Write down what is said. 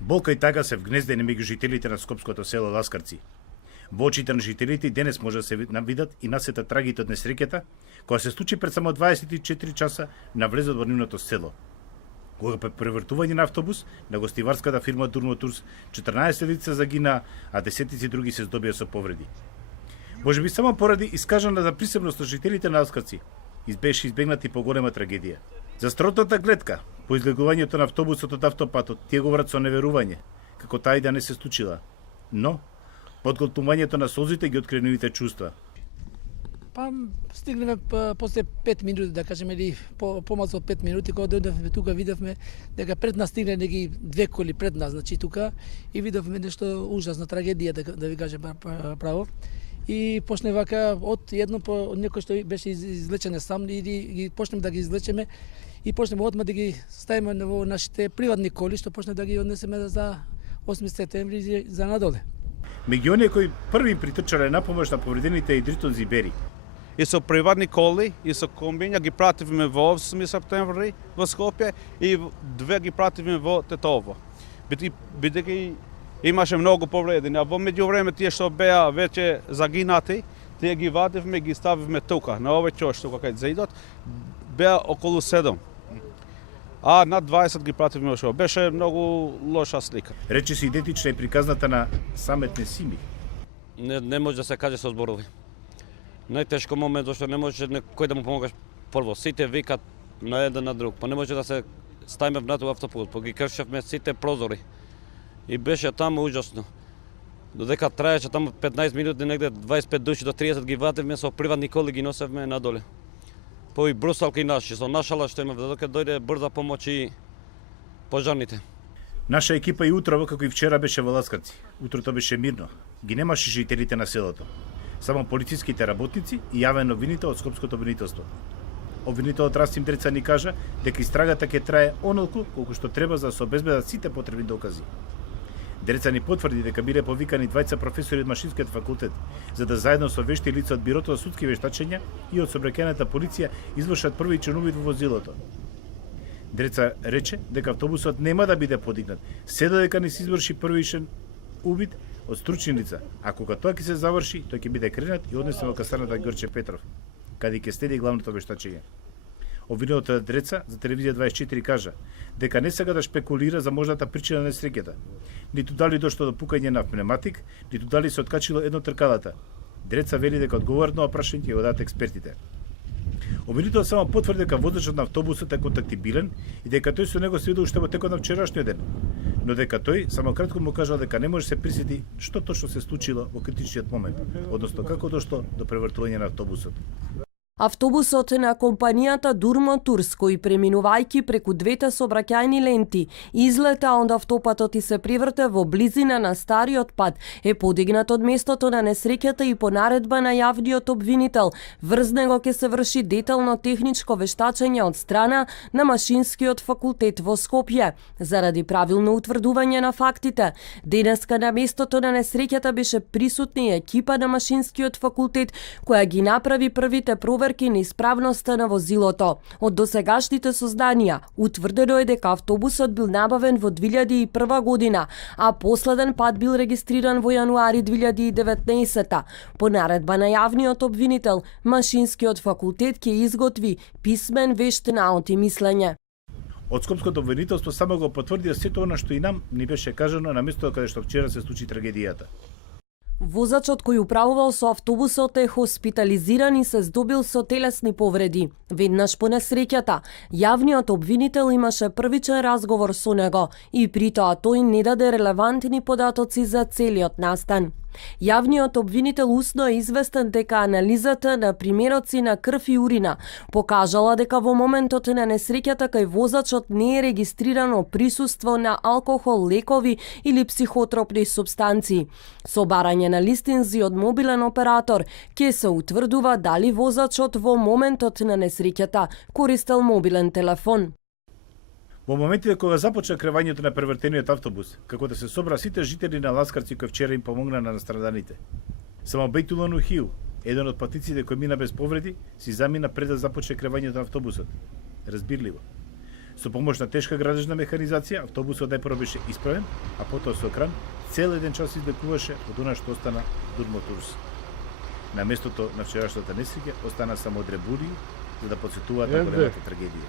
Болка и тага се вгнездени меѓу жителите на скопското село Ласкарци. Во очите на жителите и денес може да се видат и насета трагите од несреќата, која се случи пред само 24 часа на влезот во нивното село. Кога при превртување на автобус на гостиварската фирма Durmo Tours 14 лица загина, а десетици други се здобија со повреди. Може би само поради искажаната присебност на жителите на Ласкарци беше избегнати поголема трагедија. За стротната гледка, по излегувањето на автобусот од автопатот, тие говорат со неверување, како таа и да не се случила. Но, подголтувањето на солзите ги откри нивните чувства. Па стигнеме после 5 минути, да кажеме, или помалку од 5 минути, кога дојдовме тука, видовме дека пред нас стигнале неги две коли пред нас, значи тука, и видовме нешто ужасна трагедија, да ви кажем право. И почне вака од едно по некој што беше извлечен сам и ги почнеме да ги извлечеме и почнеме одма да ги ставиме во нашите приватни коли што почне да ги однесеме за 8 септември за надоле. Меѓу оние кои први притрчале на помош на повредените и Дритон Зибери. И со приватни коли, и со комбиња ги пративме во 8 септември во Скопје и две ги пративме во Тетово. Бидејќи имаше многу повредени, а во меѓувреме тие што беа веќе загинати, тие ги вадивме, ги ставивме тука, на овој чош тука кај зидот, беа околу 7. А над 20 ги пративме ошо. Беше многу лоша слика. Рече се идентична и приказната на Самет Несими. Не може да се каже со зборови. Најтешко момент зашто не може некој да му помогаш прво. Сите викат на еден на друг, па не може да се ставиме внатре во автопут, па ги кршевме сите прозори. И беше таму ужасно. Додека траеше таму 15 минути, негде 25 души до 30 ги ватевме со приватни коли ги носевме надоле. По и брусалки наши, со нашала што имаме, додека дојде брза помош и пожарните. Наша екипа и утрово, како и вчера, беше во Ласкарци. Утрото беше мирно. Ги немаше жителите на селото. Само полициските работници и јавен новините од Скопското обвинителство. Обвинителот Расим Дреца ни кажа дека истрагата ќе трае онолку колку што треба за да се обезбедат сите потребни докази. Дреца ни потврди дека биле повикани двајца професори од Машинскиот факултет за да заедно со вешти лица од Бирото за судски вештачења и од сообраќајната полиција извршат првичен увид во возилото. Дреца рече дека автобусот нема да биде подигнат, се додека не се изврши првичен увид од стручни лица, а кога тоа ќе се заврши, тој ќе биде кренат и однесен во касарната Ѓорче Петров, каде ќе следи главното вештачење. Обвинетот Дреца за телевизија 24 кажа дека не сега да шпекулира за можната причина на несреќата, ниту дали дошло до пукање на пневматик, ниту дали се откачило едно тркалата. Дреца вели дека одговор на прашање ќе го дадат експертите. Обвинителот само потврди дека возачот на автобусот е контактибилен и дека тој со него се видел уште во текот на вчерашниот ден, но дека тој само кратко му кажал дека не може да се присети што точно се случило во критичниот момент, односно како дошло до превртување на автобусот. Автобусот на компанијата Durmo Tours, кој преминувајќи преку двете сообраќајни ленти, излета од автопатот и се преврте во близина на стариот пат, е подигнат од местото на несреќата и по наредба на јавниот обвинител. Врз него ќе се врши детално техничко вештачење од страна на Машинскиот факултет во Скопје, заради правилно утврдување на фактите. Денеска на местото на несреќата беше присутна и екипа на Машинскиот факултет, која ги направи првите проверки на исправноста на возилото. Од досегашните созданија, утврдено е дека автобусот бил набавен во 2001 година, а последен пат бил регистриран во јануари 2019. По наредба на јавниот обвинител, Машинскиот факултет ќе изготви писмен вешт наод и мислење. Од Скопското обвинителство само го потврдија сето она што и нам ни беше кажано на местото каде што вчера се случи трагедијата. Возачот кој управувал со автобусот е хоспитализиран и се здобил со телесни повреди. Веднаш по несреќата, јавниот обвинител имаше првичен разговор со него и при тоа тој не даде релевантни податоци за целиот настан. Јавниот обвинител усно е известен дека анализата на примероци на крв и урина покажала дека во моментот на несреќата кај возачот не е регистрирано присуство на алкохол, лекови или психотропни супстанции. Со барање на листинзи од мобилен оператор ќе се утврдува дали возачот во моментот на несреќата користел мобилен телефон. Во моментите кога започна кревањето на превртениот автобус, како да се собра сите жители на Ласкарци кои вчера им помогна на настраданите. Само Бейтулла Нухиу, еден од патниците кој мина без повреди, си замина пред да започне кревањето на автобусот. Разбирливо. Со помош на тешка градежна механизација, автобусот најпрво беше исправен, а потоа со кран цел еден час излекуваше од она што остана Дурмотурс. На местото на вчерашната несреќа остана само дребури за да потсетуваат на големата трагедија.